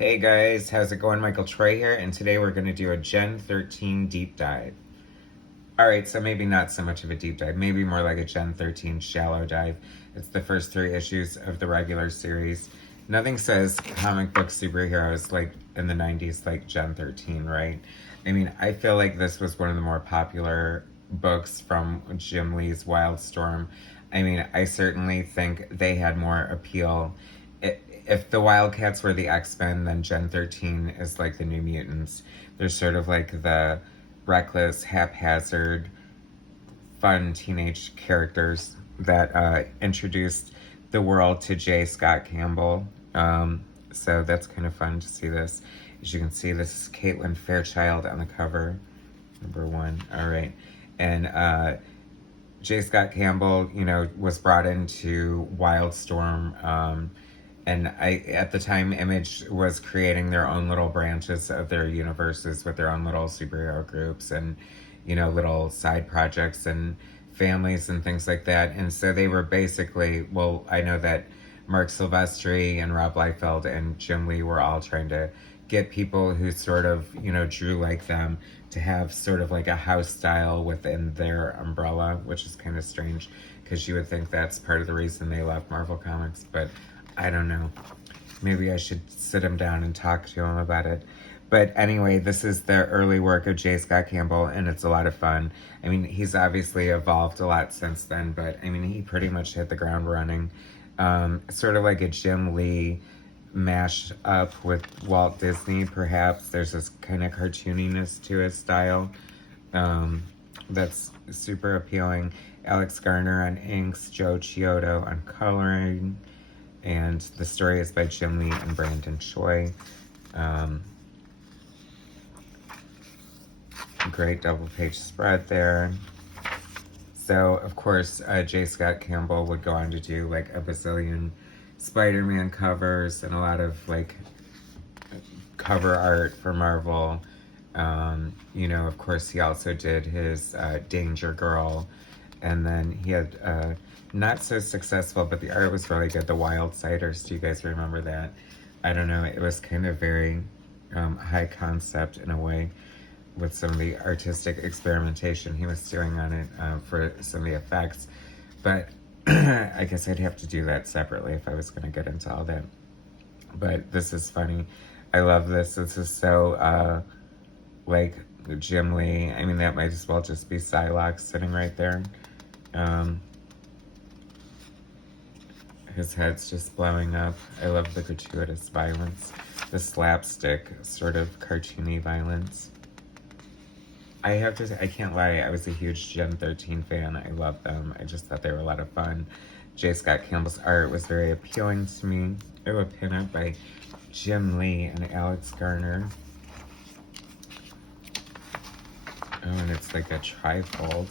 Hey guys, how's it going? Michael Troy here, and today we're going to do a Gen 13 deep dive. Alright, so maybe not so much of a deep dive, maybe more like a Gen 13 shallow dive. It's the first 3 issues of the regular series. Nothing says comic book superheroes like in the 90s like Gen 13, right? I mean, I feel like this was one of the more popular books from Jim Lee's Wildstorm. I mean, I certainly think they had more appeal. If the Wildcats were the X-Men, then Gen 13 is like the New Mutants. They're sort of like the reckless, haphazard, fun teenage characters that introduced the world to J. Scott Campbell. So that's kind of fun to see this. As you can see, this is Caitlin Fairchild on the cover, number 1. All right. And J. Scott Campbell, was brought into Wildstorm. And at the time, Image was creating their own little branches of their universes with their own little superhero groups and, little side projects and families and things like that. And so they were basically, well, I know that Mark Silvestri and Rob Liefeld and Jim Lee were all trying to get people who sort of, drew like them to have sort of like a house style within their umbrella, which is kind of strange because you would think that's part of the reason they left Marvel Comics, but I don't know. Maybe I should sit him down and talk to him about it. But anyway, this is the early work of J. Scott Campbell, and it's a lot of fun. I mean, he's obviously evolved a lot since then, but I mean, he pretty much hit the ground running. Sort of like a Jim Lee mashed up with Walt Disney, perhaps. There's this kind of cartooniness to his style that's super appealing. Alex Garner on inks, Joe Chiodo on coloring, and the story is by Jim Lee and Brandon Choi. Great double page spread there. So, of course, J. Scott Campbell would go on to do like a bazillion Spider-Man covers and a lot of like cover art for Marvel. Of course, he also did his Danger Girl, and then he had not so successful, but the art was really good, the Wildsiders. Do you guys remember that? I don't know, it was kind of very high concept in a way with some of the artistic experimentation he was doing on it for some of the effects. But I guess I'd have to do that separately if I was going to get into all that. But this is funny. I love this. This is so, like, Jim Lee. I mean, that might as well just be Psylocke sitting right there. His head's just blowing up. I love the gratuitous violence. The slapstick, sort of cartoony violence. I have to say, I can't lie, I was a huge Gen 13 fan. I love them. I just thought they were a lot of fun. J. Scott Campbell's art was very appealing to me. Oh, a pinup by Jim Lee and Alex Garner. Oh, and it's like a trifold.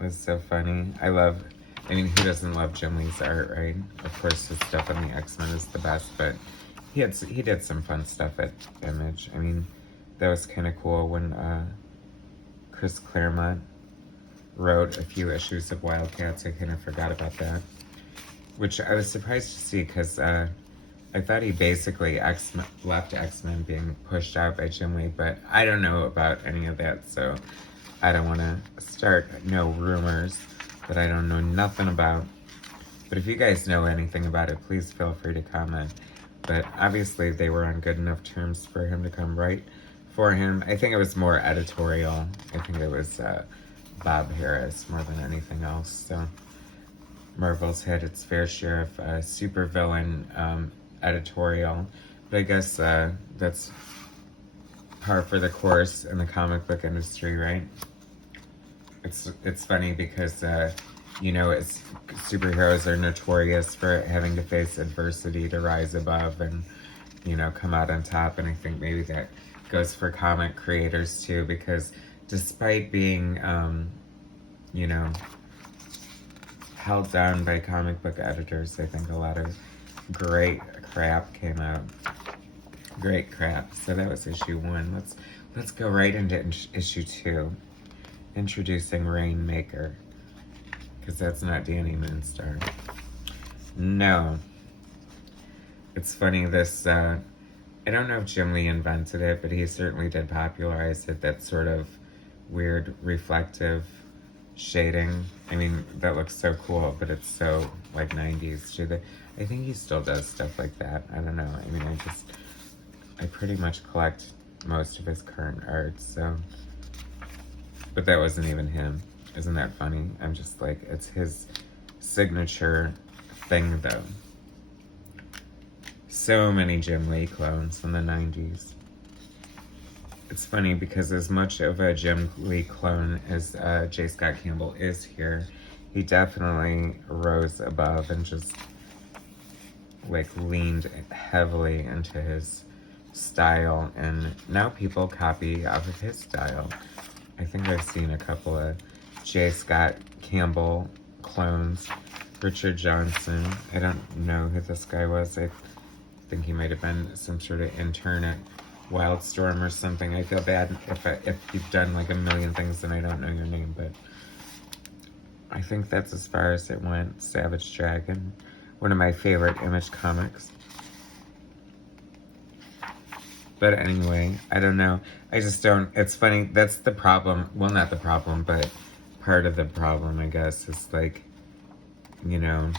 It was so funny. I mean, who doesn't love Jim Lee's art, right? Of course, his stuff on the X-Men is the best, but he did some fun stuff at Image. I mean, that was kind of cool when Chris Claremont wrote a few issues of Wildcats. I kind of forgot about that, which I was surprised to see because I thought he basically left X-Men being pushed out by Jim Lee, but I don't know about any of that, so I don't want to start no rumors that I don't know nothing about. But if you guys know anything about it, please feel free to comment. But obviously they were on good enough terms for him to come write for him. I think it was more editorial. I think it was Bob Harris more than anything else. So Marvel's had its fair share of supervillain editorial. But I guess that's par for the course in the comic book industry, right? It's funny because superheroes are notorious for having to face adversity to rise above and come out on top, and I think maybe that goes for comic creators too, because despite being held down by comic book editors, I think a lot of great crap came out. Great crap. So that was issue 1. Let's go right into issue 2. Introducing Rainmaker, because that's not Danny Moonstar. No. It's funny, this, I don't know if Jim Lee invented it, but he certainly did popularize it, that sort of weird reflective shading. I mean, that looks so cool, but it's so, like, 90s too. I think he still does stuff like that. I don't know. I mean, I pretty much collect most of his current art, so. But that wasn't even him. Isn't that funny? I'm just like, it's his signature thing, though. So many Jim Lee clones in the 90s. It's funny because as much of a Jim Lee clone as J. Scott Campbell is here, he definitely rose above and just like leaned heavily into his style, and now people copy off of his style. I think I've seen a couple of J. Scott Campbell clones. Richard Johnson, I don't know who this guy was. I think he might have been some sort of intern at Wildstorm or something. I feel bad if you've done like a million things and I don't know your name, but I think that's as far as it went. Savage Dragon, one of my favorite Image comics. But anyway, I don't know. I just don't, it's funny, that's the problem. Well, not the problem, but part of the problem, I guess, is like, you know,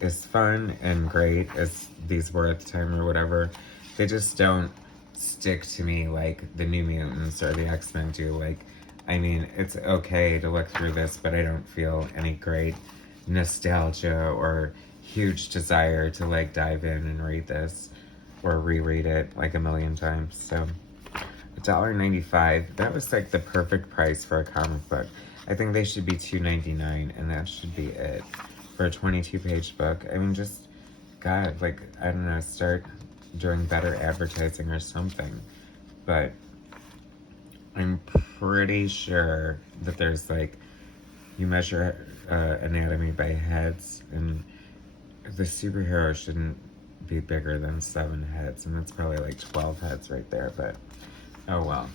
is fun and great as these were at the time or whatever. They just don't stick to me like the New Mutants or the X-Men do. Like, I mean, it's okay to look through this, but I don't feel any great nostalgia or huge desire to like dive in and read this or reread it like a million times. So $1.95, that was like the perfect price for a comic book. I think they should be $2.99 and that should be it for a 22-page book. I mean, just, God, like, I don't know, start doing better advertising or something. But I'm pretty sure that there's like, you measure anatomy by heads, and the superhero shouldn't be bigger than 7 heads, and that's probably like 12 heads right there, but oh well.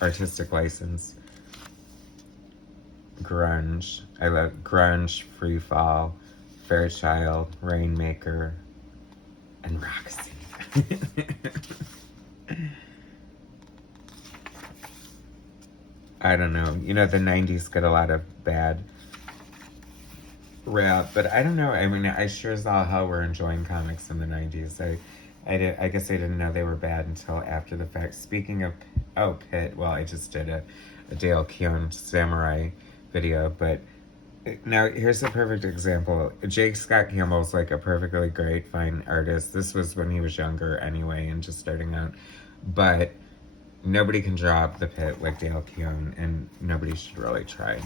Artistic license. Grunge. I love Grunge, Free Fall, Fairchild, Rainmaker, and Roxy. I don't know. You know, the 90s got a lot of bad rap, but I don't know. I mean, I sure as all hell were enjoying comics in the 90s. I guess I didn't know they were bad until after the fact. Speaking of, oh, Pitt, well, I just did a Dale Keown Samurai video, but now here's a perfect example. Jake Scott Campbell's like a perfectly great, fine artist. This was when he was younger anyway and just starting out, but nobody can draw up the Pit like Dale Keown, and nobody should really try.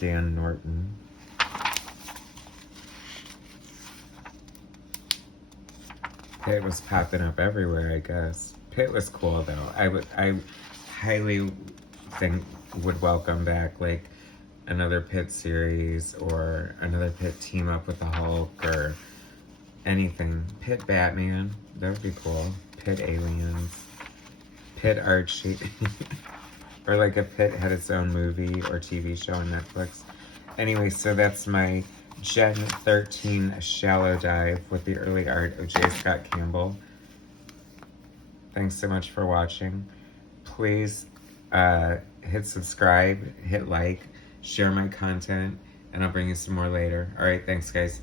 Dan Norton. Pitt was popping up everywhere, I guess. Pitt was cool though. I highly think would welcome back like another Pitt series or another Pitt team up with the Hulk or anything. Pitt Batman, that would be cool. Pitt Aliens, Pitt Archie, or like if Pitt had its own movie or TV show on Netflix. Anyway, so that's my Gen 13 shallow dive with the early art of J. Scott Campbell. Thanks so much for watching. Please hit subscribe, hit like, share my content, and I'll bring you some more later. All right, thanks guys.